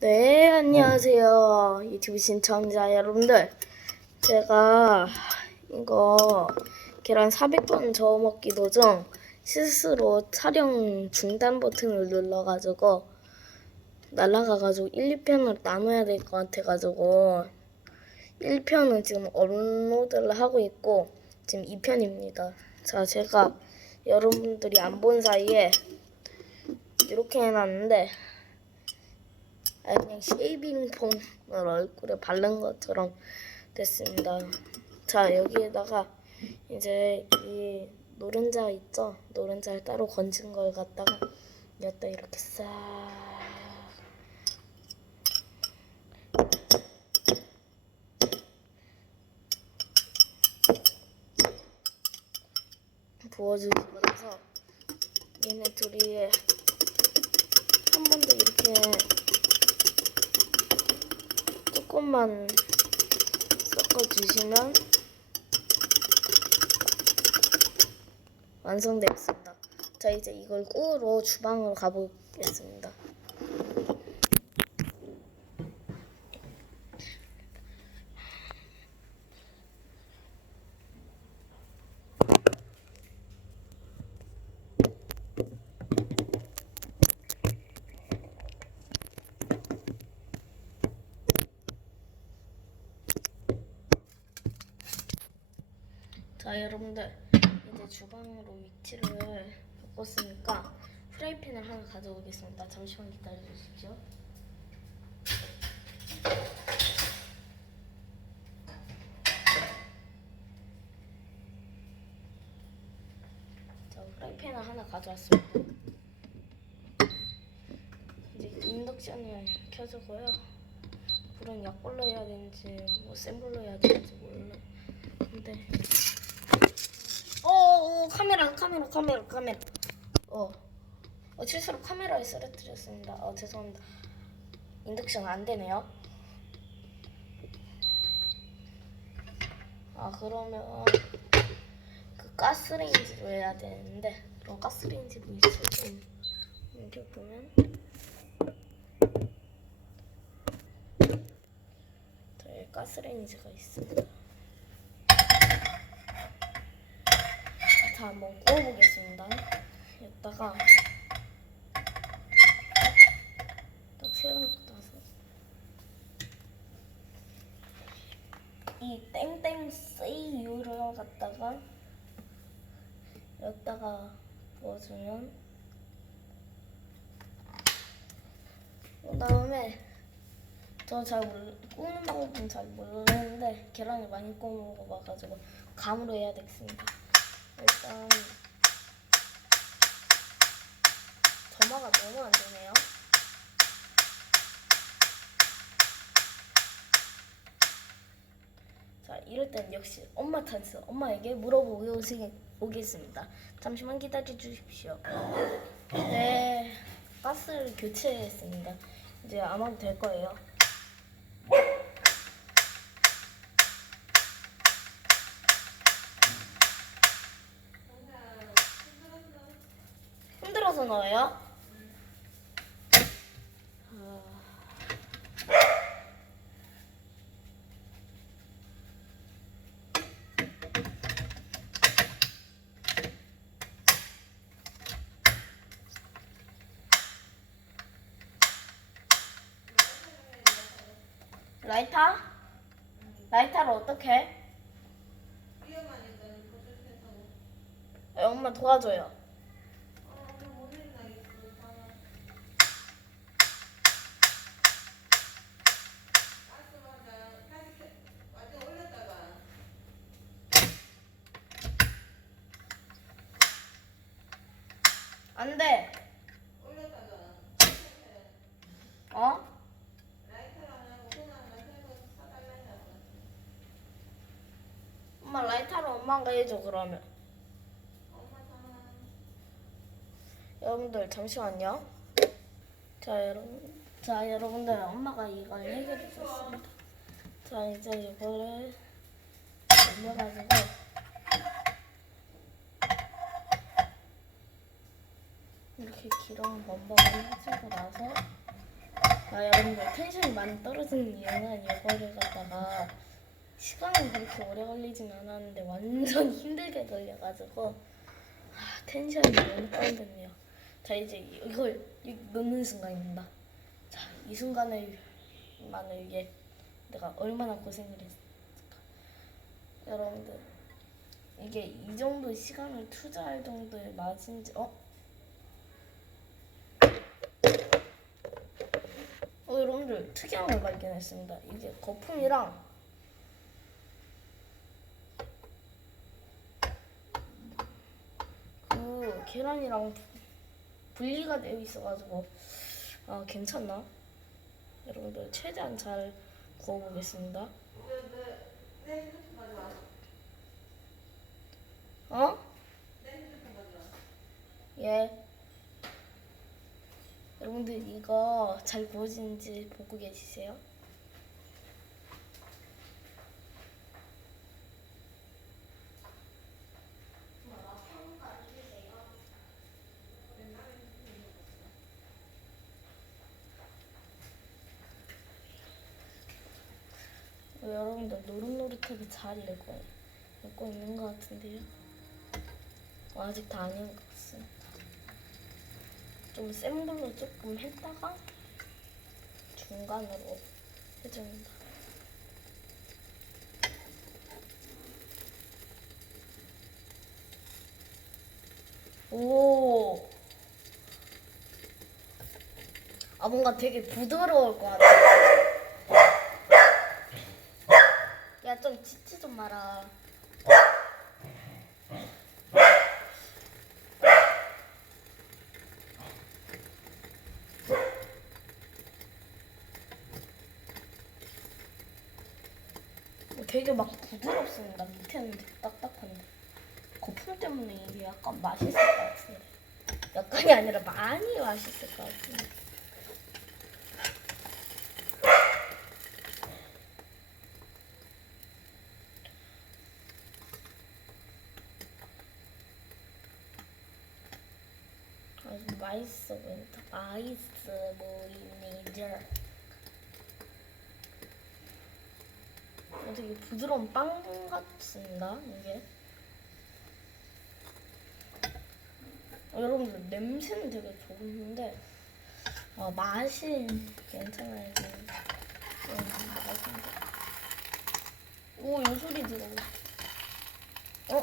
네, 안녕하세요. 유튜브 신청자 여러분들. 제가 이거 계란 400번 저어 먹기 도중 실수로 촬영 중단 버튼을 눌러가지고 날아가가지고 1, 2편으로 나눠야 될 것 같아가지고 1편은 지금 업로드를 하고 있고 지금 2편입니다. 자, 제가 여러분들이 안 본 사이에 이렇게 해놨는데 아, 그냥 쉐이빙 폼을 얼굴에 바른 것처럼 됐습니다. 자 여기에다가 이제 이 노른자 있죠? 노른자를 따로 건진 걸 갖다가 여기다 이렇게 싹 부어주고 나서 얘네 둘이 한번더 이렇게 조금만 섞어주시면 완성되었습니다. 자 이제 이걸 구우러 주방으로 가보겠습니다. 자 여러분들 이제 주방으로 위치를 바꿨으니까 프라이팬을 하나 가져오겠습니다. 잠시만 기다려 주십시오. 자 프라이팬을 하나 가져왔습니다. 이제 인덕션을 켜주고요. 불은 약불로 해야 되는지 뭐 센 불로 해야 되는지 몰라. 근데 어, 어, 카메라, 카메라, 카메라, 카메라. 어, 어 실수로 카메라에 쓰러뜨렸습니다. 어, 죄송합니다. 인덕션 안 되네요. 아, 그러면 그 가스레인지로 해야 되는데 그럼 가스레인지 위치 좀 이렇게 보면 네, 가스레인지가 있습니다. 자, 한번 구워보겠습니다. 여기다가 딱 세워놓고 나서 이 땡땡 세이유를 갖다가 여기다가 부어주면 그 다음에 저잘 몰, 구우는 방법은 잘 모르는데 계란을 많이 구워 먹어봐가지고 감으로 해야 되겠습니다. 일단 점화가 너무 안 되네요. 자, 이럴 땐 역시 엄마 찬스. 엄마에게 물어보고 오겠습니다. 잠시만 기다려 주십시오. 네, 가스를 교체했습니다. 이제 아마도 될 거예요. 흔들어서 넣어요? 아. 라이터? 라이터를 어떻게 해? 에, 엄마 도와줘요. 안 돼. 어? 엄마 라이터로 엄마가 해줘 그러면. 여러분들 잠시만요. 자 여러분, 자 여러분들 엄마가 이걸 해결해 줬습니다. 자 이제 이거를 올려가지고 기름 범벅을 해주고 나서 아 여러분들 텐션이 많이 떨어지는 이유는 이거를 갖다가 시간이 그렇게 오래 걸리진 않았는데 완전 힘들게 걸려가지고 아, 텐션이 너무 다운됐네요. 자 이제 이걸 이- 넣는 순간입니다. 자 이 순간을 만을 위해 내가 얼마나 고생을 했을까. 여러분들 이게 이 정도 시간을 투자할 정도의 맛인지 어? 어 여러분들 특이한 걸 발견했습니다. 이게 거품이랑 그 계란이랑 분리가 되어 있어가지고 아 괜찮나? 여러분들 최대한 잘 구워보겠습니다. 어? 예. 여러분들 이거 잘 구워지는지 보고 계시세요? 어, 여러분들 노릇노릇하게 잘 읽고, 읽고 있는 것 같은데요? 어, 아직 다 아닌 것 같습니다. 좀 센 불로 조금 했다가 중간으로 해줍니다. 오. 아 뭔가 되게 부드러울 것 같아. 야좀 짖지 좀 마라. 되게 막 부드럽습니다. 밑에는 되게 딱딱한데 거품 때문에 이게 약간 맛있을 것 같은데 약간이 아니라 많이 맛있을 것 같은데 아주 맛있어 보인다. 맛있어 보이니죠. 어, 되게 부드러운 빵 같습니다. 이게. 어, 여러분들 냄새는 되게 좋은데 어, 맛이 괜찮아요. 오, 요 소리 들어. 어?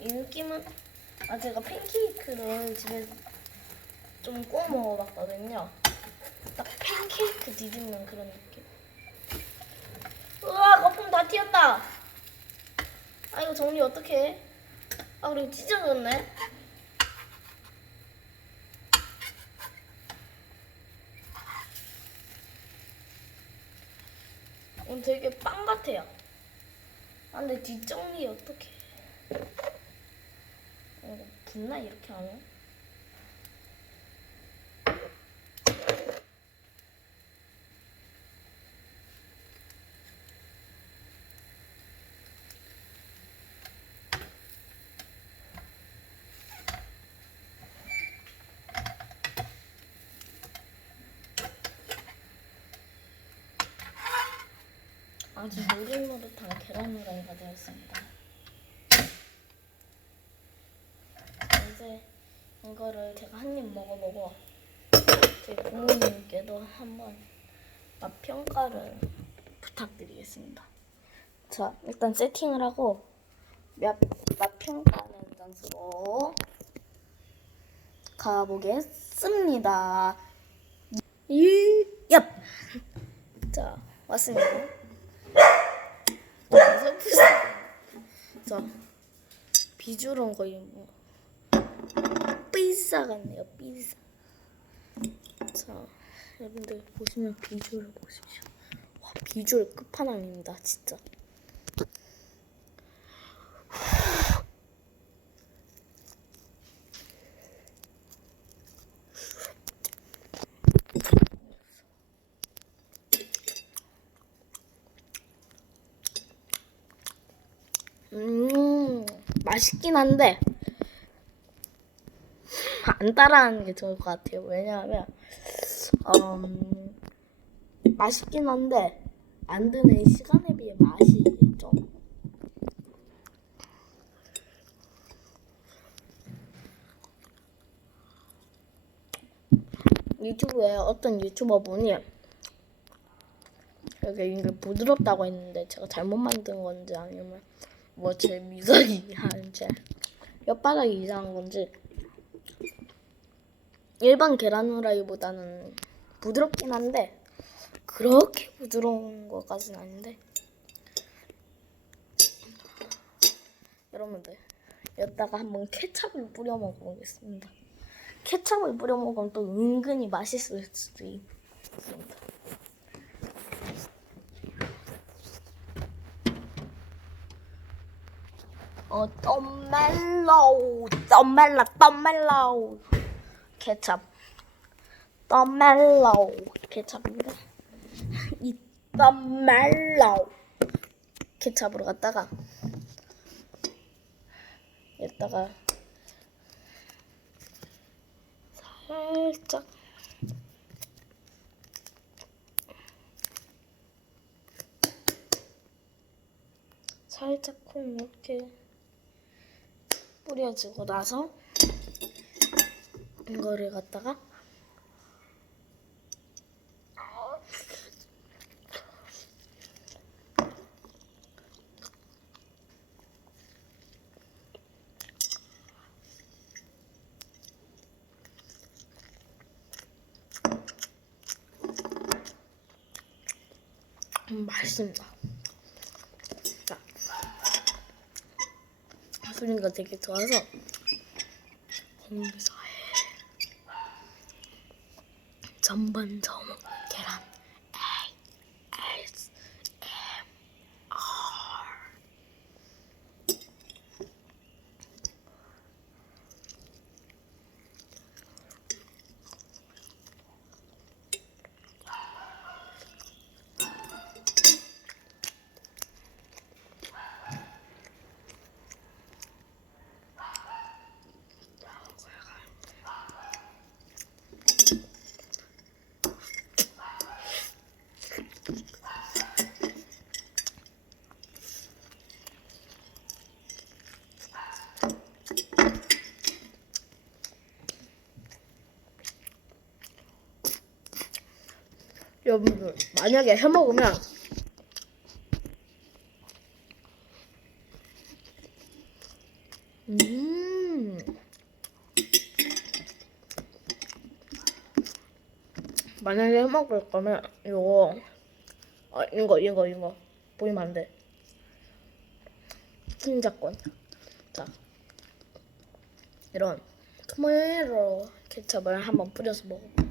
이 느낌은 아 제가 팬케이크를 집에 좀 구워 먹어봤거든요. 딱 팬케이크 뒤집는 그런 느낌. 다 튀었다. 아 이거 정리 어떻게 해? 아 그리고 찢어졌네. 어, 되게 빵 같아요. 아 근데 뒷정리 어떻게? 어, 분나 이렇게 안 해? 아주 노릇노릇한 계란 후라이가 되었습니다. 자, 이제 이거를 제가 한 입 먹어보고 제 부모님께도 한번 맛 평가를 부탁드리겠습니다. 자, 일단 세팅을 하고 맛, 맛 평가하는 장소로 가보겠습니다. 이, 얍! 자, 왔습니다. 자, 비주얼은 거의 뭐 피자 같네요. 피자. 자, 여러분들 보시면 비주얼을 보십시오. 와, 비주얼 끝판왕입니다, 진짜. 음, 맛있긴 한데 안 따라하는 게 좋을 것 같아요. 왜냐하면 음, 맛있긴 한데 만드는 시간에 비해 맛이 좀 유튜브에 어떤 유튜버 분이 이게 부드럽다고 했는데 제가 잘못 만든 건지 아니면 뭐제 미각이 하는지 혓바닥이 이상한 건지 일반 계란 후라이보다는 부드럽긴 한데 그렇게 부드러운 것까지는 아닌데 여러분들 여기다가 한번 케찹을 뿌려 먹어보겠습니다. 케찹을 뿌려 먹으면 또 은근히 맛있을 수도 있습니다. 어, tommello, tommello, tommello. 케찹. tommello. 케찹입니다. 이 tommello. 케찹으로 갔다가 여기다가 살짝 살짝 콩 이렇게 뿌려주고 나서 이거를 갖다가 음, 맛있습니다. 소리가 되게 좋아서 홍사에 전반 저먹 여러분들 만약에 해 먹으면 음. 만약에 해 먹을 거면 이거 아 이거 이거 이거. 보이면 안 돼. 흰자권. 자. 이런. 토마토 케첩을 한번 뿌려서. 자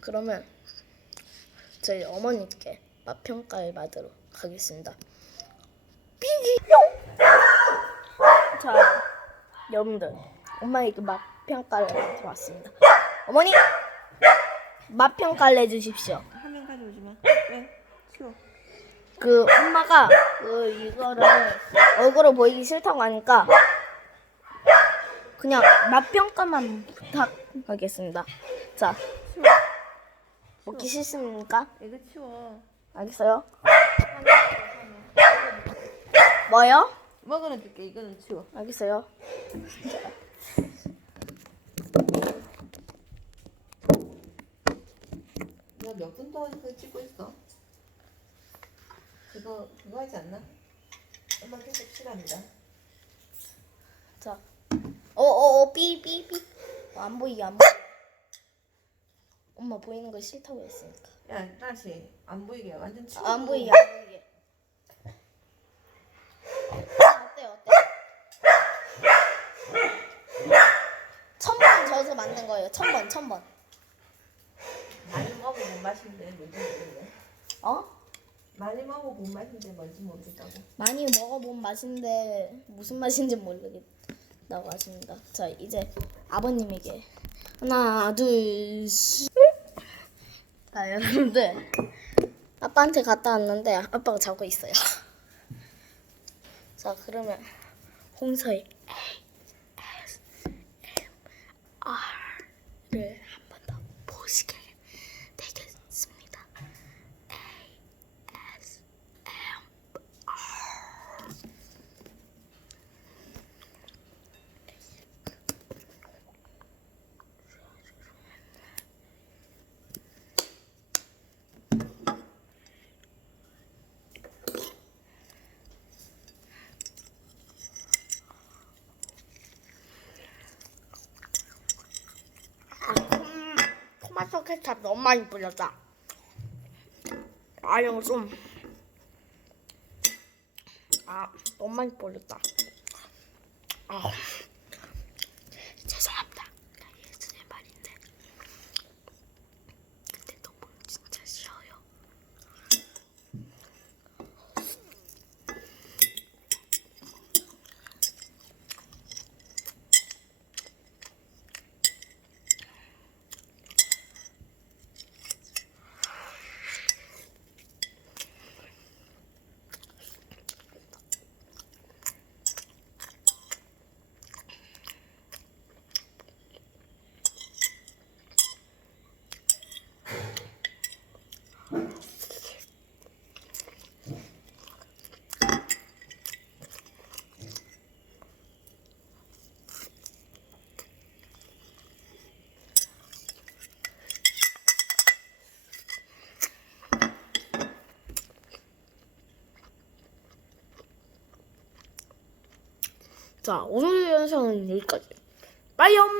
그러면 저희 어머니께 맛 평가를 받으러 가겠습니다. 자, 여러분들 엄마에게 맛 평가를 받으러 왔습니다. 어머니 맛 평가를 해주십시오. 화면 가져오지 마. 왜? 치워. 그 엄마가 그 이거를 얼굴을 보이기 싫다고 하니까 그냥 맛 평가만 부탁하겠습니다. 자. 먹기 싫습니까? 이거 치워. 알겠어요? 뭐요? 먹어는 줄게. 이거는 치워. 알겠어요. 너몇분 동안 그거 찍고 있어? 그거 그거 하지 않나? 엄마 계속 치랍니다. 자, 어어어 삐삐삐 안 보이게 안 보이. 엄마 보이는 거 싫다고 했으니까. 야 다시 안 보이게 완전 치워. 아, 안 보이게 안 보이게. 어때 어때? 천번 저어서 만든 거예요. 천번 천번. 많이 먹어본 맛인데 뭔지 모르겠네. 어? 많이 먹어본 맛인데 뭔지 모르겠다고. 많이 먹어본 맛인데 무슨 맛인지 모르겠다고 하십니다. 자 이제 아버님에게 하나 둘 셋. 자 여러분들 아빠한테 갔다 왔는데 아빠가 자고 있어요. 자 그러면 홍서의 ASMR를 한 번 더 보시게 되겠습니다. 탁석 케찹 너무 많이 뿌렸다. 아 이거 좀. 아 너무 많이 뿌렸다. 아 죄송합니다. 나 예술의 말인데. 근데 너무 진짜 싫어요. 자 오늘 영상은 여기까지. 빠이엄.